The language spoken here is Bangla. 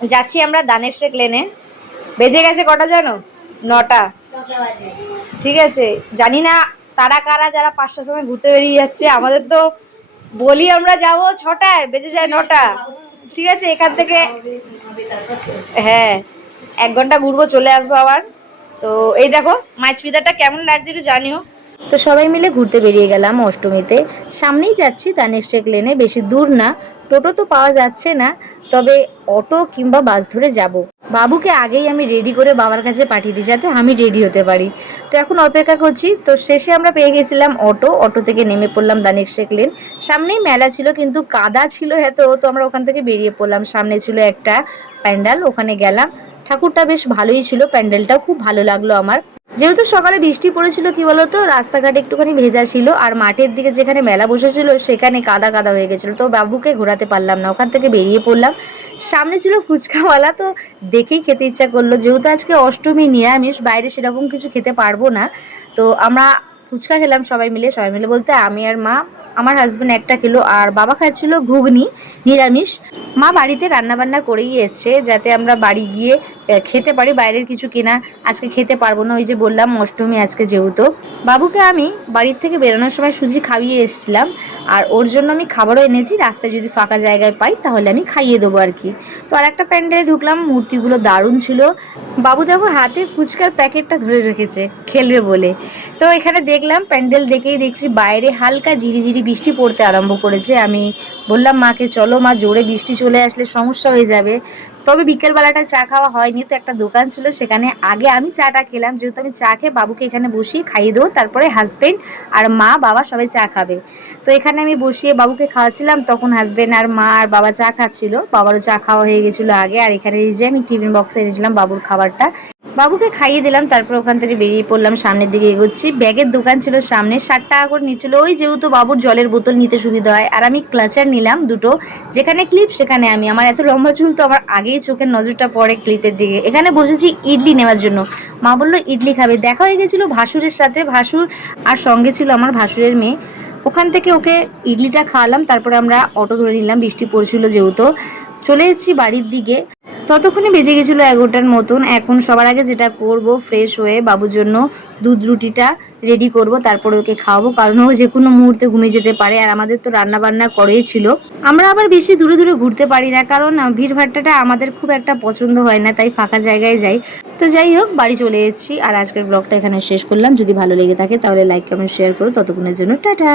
যাচ্ছি আমরা দানের শেখ লেনে। বেজে গেছে কটা জানো? 9টা। ঠিক আছে, জানি না তারা কারা যারা 5টার সময় ঘুরতে বেরিয়ে যাচ্ছে। আমাদের তো বলি আমরা যাব 6টায়, বেজে যায় 9টা। ঠিক আছে, এখান থেকে হ্যাঁ 1 ঘন্টা ঘুরবো, চলে আসবো আবার। তো এই দেখো মাছ পিঠাটা কেমন লাগছে একটু জানিও। তো সবাই মিলে ঘুরতে বেরিয়ে গেলাম অষ্টমীতে। সামনেই যাচ্ছি দানের শেখ লেনে, বেশি দূর না। টোটো তো পাওয়া যাচ্ছে না, তবে অটো কিংবা বাস ধরে যাব। বাবুকে আগেই আমি রেডি করে বাবার কাছে পাঠিয়ে দিই যাতে আমি রেডি হতে পারি। তো এখন অপেক্ষা করছি। তো শেষে আমরা পেয়ে গেছিলাম অটো। অটো থেকে নেমে পড়লাম দানের শেখ লেন। সামনেই মেলা ছিল কিন্তু কাদা ছিল এত, তো আমরা ওখান থেকে বেরিয়ে পড়লাম। সামনে ছিল একটা প্যান্ডেল, ওখানে গেলাম। ঠাকুরটা বেশ ভালোই ছিল, প্যান্ডেলটাও খুব ভালো লাগলো আমার। যেহেতু সকালে বৃষ্টি পড়েছিল, কি বলতো, রাস্তাঘাট একটুখানি ভেজা ছিল, আর মাঠের দিকে যেখানে মেলা বসেছিল সেখানে কাদা কাদা হয়ে গেছিল। তো বাবুকে ঘোরাতে পারলাম না, ওখান থেকে বেরিয়ে পড়লাম। সামনে ছিল ফুচকাওয়ালা, তো দেখেই খেতে ইচ্ছা করলো। যেহেতু আজকে অষ্টমী, নিরামিষ, বাইরে সেরকম কিছু খেতে পারবো না। তো আমরা ফুচকা খেলাম সবাই মিলে। সবাই মিলে বলতে আমি আর মা, আমার হাজব্যান্ড একটা কিলো, আর বাবা খাচ্ছিল ঘুগনি, নিরামিষ। মা বাড়িতে রান্নাবান্না করেই এসছে যাতে আমরা বাড়ি গিয়ে খেতে পারি, বাইরের কিছু কেনা আজকে খেতে পারবো না। ওই যে বললাম অষ্টমী আজকে যেহেতু। বাবুকে আমি বাড়ির থেকে বেরোনোর সময় সুজি খাইয়ে এসেছিলাম, আর ওর জন্য আমি খাবারও এনেছি। রাস্তায় যদি ফাঁকা জায়গায় পাই তাহলে আমি খাইয়ে দেবো আর কি। তো আর একটা প্যান্ডেলে ঢুকলাম, মূর্তিগুলো দারুণ ছিল। বাবু দেখো হাতে ফুচকার প্যাকেটটা ধরে রেখেছে খেলবে বলে। তো এখানে দেখলাম, প্যান্ডেল দেখেই দেখছি বাইরে হালকা ঝিরিঝিরি বৃষ্টি পড়তে আরম্ভ করেছে। আমি বললাম মাকে, চলো মা, জোরে বৃষ্টি চলে আসলে সমস্যা হয়ে যাবে। তবে বিকেলবেলাটা চা খাওয়া হয়নি, তো একটা দোকান ছিল সেখানে আগে আমি চাটা খেলাম। যেহেতু আমি চা খেয়ে বাবুকে এখানে বসিয়ে খাইয়ে দেবো, তারপরে হাজব্যান্ড আর মা বাবা সবাই চা খাবে। তো এখানে আমি বসিয়ে বাবুকে খাওয়াচ্ছিলাম, তখন হাজব্যান্ড আর মা আর বাবা চা খাচ্ছিল। বাবারও চা খাওয়া হয়ে গেছিলো আগে। আর এখানে এই যে আমি টিফিন বক্সে এনেছিলাম বাবুর খাবারটা, বাবুকে খাইয়ে দিলাম। তারপর ওখান থেকে বেরিয়ে পড়লাম, সামনের দিকে এগোচ্ছি। ব্যাগের দোকান ছিল সামনে, 60 টাকা করে নিচ্ছিল। ওই যেহেতু বাবুর জলের বোতল নিতে সুবিধা হয়। আর আমি ক্লাচার নিলাম দুটো, যেখানে ক্লিপ সেখানে আমি। আমার এত লম্বা চুল, তো আমার আগেই চোখের নজরটা পড়ে ক্লিপের দিকে। এখানে বসেছি ইডলি নেওয়ার জন্য। মা বললো ইডলি খাবে। দেখা হয়ে গেছিলো ভাসুরের সাথে, ভাসুর আর সঙ্গে ছিল আমার ভাসুরের মেয়ে। ওখান থেকে ওকে ইডলিটা খাওয়ালাম। তারপরে আমরা অটো ধরে নিলাম, বৃষ্টি পড়ছিল যেহেতু। চলে এসেছি বাড়ির দিকে। ততক্ষণে বেজে গেছিলো 11টার মতন। এখন সবার আগে যেটা করব, ফ্রেশ হয়ে বাবুর জন্য দুধ রুটিটা রেডি করব, তারপরে ওকে খাওয়াবো, কারণ ও যে কোনো মুহূর্তে ঘুমিয়ে যেতে পারে। আর আমাদের তো রান্না বান্না করেই ছিল। আমরা আবার বেশি দূরে দূরে ঘুরতে পারি না, কারণ ভিড়ভাট্টাটা আমাদের খুব একটা পছন্দ হয় না, তাই ফাঁকা জায়গায় যাই। তো যাই হোক, বাড়ি চলে এসেছি। আর আজকের ব্লগটা এখানে শেষ করলাম। যদি ভালো লেগে থাকে তাহলে লাইক, কমেন্ট, শেয়ার করো। ততক্ষণের জন্য টাটা।